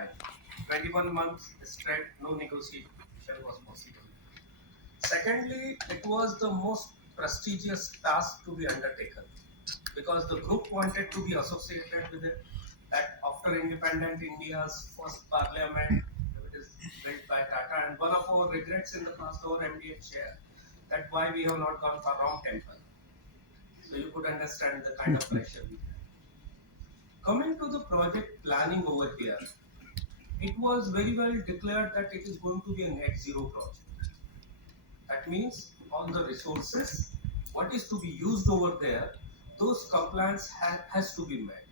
time. 21 months straight, no negotiation was possible. Secondly, it was the most prestigious task to be undertaken because the group wanted to be associated with it. That after independent India's first parliament, it is built by Tata, and one of our regrets in the past, our MD had shared that why we have not gone for Ram Temple. So you could understand the kind of pressure we had. Coming to the project planning over here, it was very well declared that it is going to be a net zero project. That means all the resources, what is to be used over there, those compliance has to be met.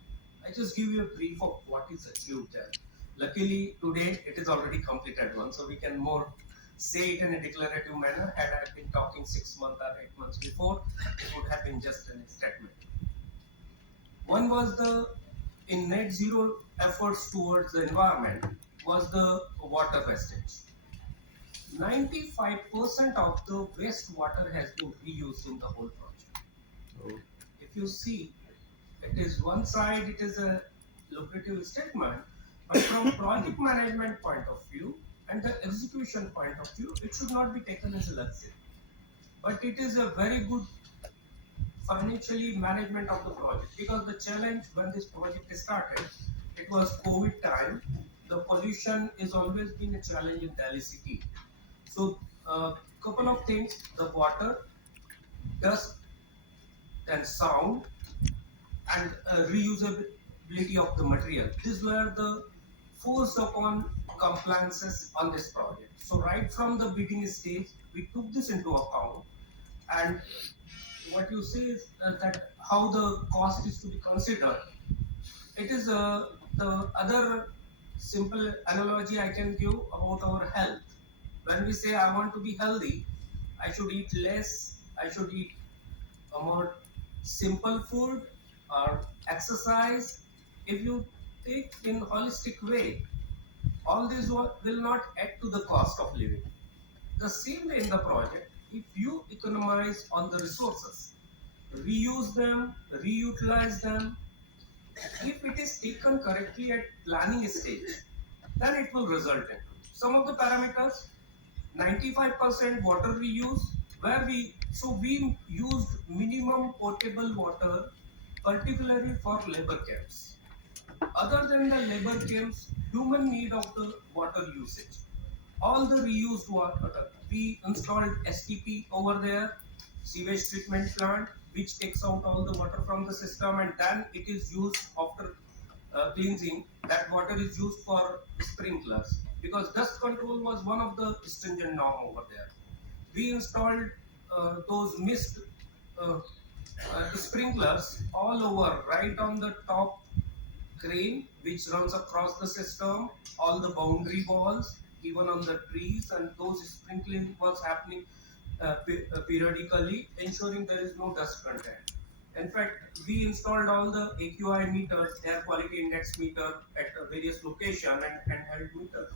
I just give you a brief of what is achieved there. Luckily, today it is already completed one, so we can more say it in a declarative manner. Had I been talking 6 months or 8 months before, it would have been just a statement. One was the in net zero efforts towards the environment was the water wastage. 95% of the wastewater has been reused in the whole project. Oh. If you see, it is one side, it is a lucrative statement, but from project management point of view and the execution point of view, it should not be taken as a luxury. But it is a very good financially management of the project because the challenge when this project started, it was COVID time. The pollution is always been a challenge in Delhi city. So, couple of things: the water, dust, then sound, and reusability of the material. These were the forced upon compliances on this project. So, right from the bidding stage, we took this into account. And what you say is that how the cost is to be considered. It is the other simple analogy I can give about our health. When we say I want to be healthy, I should eat less, I should eat a more simple food or exercise. If you take in holistic way, all this will not add to the cost of living. The same way in the project, if you economize on the resources, reuse them, reutilize them, if it is taken correctly at planning stage, then it will result in some of the parameters. 95% water we use, where we used minimum potable water, particularly for labor camps. Other than the labor camps, human need of the water usage. All the reused water, we installed STP over there, sewage treatment plant, which takes out all the water from the system and then it is used after cleansing. That water is used for sprinklers because dust control was one of the stringent norm over there. We installed those mist uh, sprinklers all over, right on the top crane which runs across the system, all the boundary walls, even on the trees, and those sprinkling was happening periodically, ensuring there is no dust content. In fact, we installed all the AQI meters, air quality index meter at various locations and handheld meters.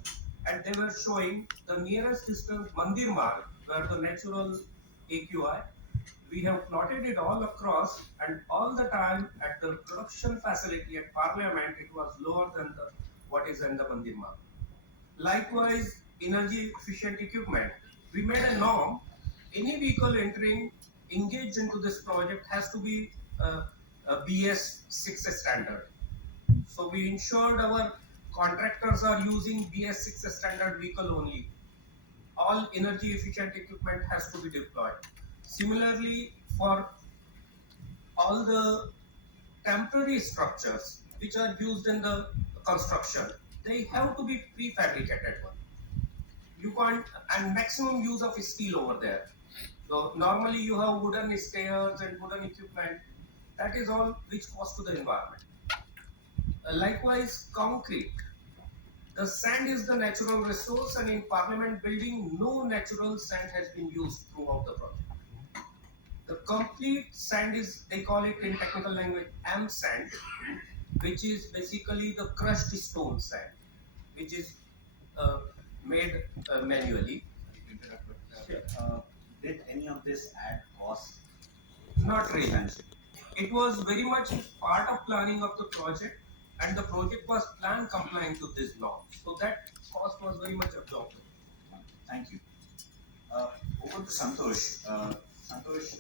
And they were showing the nearest distance Mandir Marg, where the natural AQI, we have plotted it all across, and all the time at the production facility at Parliament, it was lower than the what is in the Mandir Marg. Likewise, energy efficient equipment. We made a norm. Any vehicle entering engaged into this project has to be a BS6 standard. So we ensured our contractors are using BS6 standard vehicle only. All energy efficient equipment has to be deployed. Similarly, for all the temporary structures which are used in the construction, they have to be prefabricated one. You can't, and maximum use of steel over there. So normally you have wooden stairs and wooden equipment. That is all which cost to the environment. Likewise, concrete. The sand is the natural resource, and in Parliament building, no natural sand has been used throughout the project. The complete sand is, they call it in technical language, M sand, which is basically the crushed stone sand, which is uh, made manually. Did any of this add cost? Not really. It was very much part of planning of the project, and the project was planned complying to these norms. So that cost was very much absorbed. Thank you. Over to Santosh. Santosh,